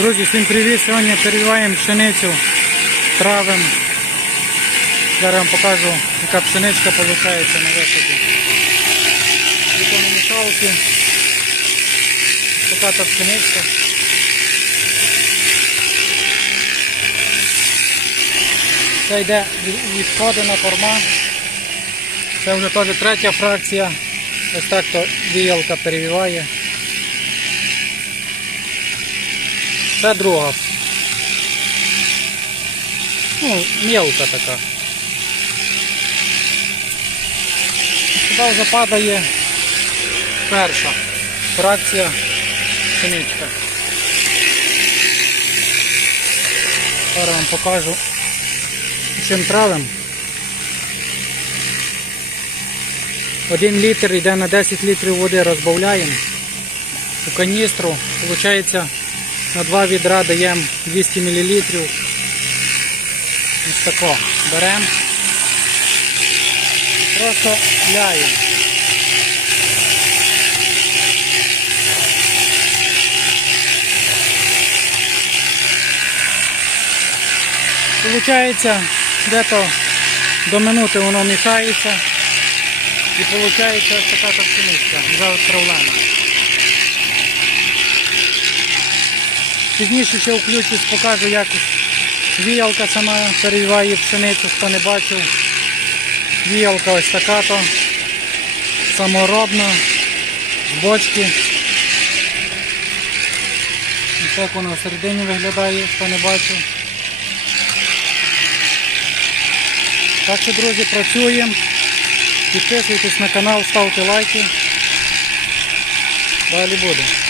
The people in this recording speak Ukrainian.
Друзі, всім привіт! Сьогодні перевіваємо пшеницю, травим. Зараз вам покажу, яка пшеничка виходить на висаді. Бетономішалки. Така та пшеничка. Це йде від- відходина корма. Це вже теж третя фракція. Ось так то віялка перевіває. Це друга. Ну, мелка така. Сюди вже падає перша фракція пшеничка. Зараз вам покажу, чим травим. Один літр йде на 10 літрів води, розбавляємо у каністру. Получається на два відра даємо 200 мл. Ось тако беремо. Просто ляємо. Получається, де-то до минути воно мішається. І виходить ось така то пшеничка вже відправлена. Пізніше ще включусь, покажу, як віялка сама перевіває пшеницю, хто не бачив. Віялка ось така то саморобна, з бочки. Так вона всередині виглядає, хто не бачив. Так що, друзі, працюємо. Підписуйтесь на канал, ставте лайки. Далі буде.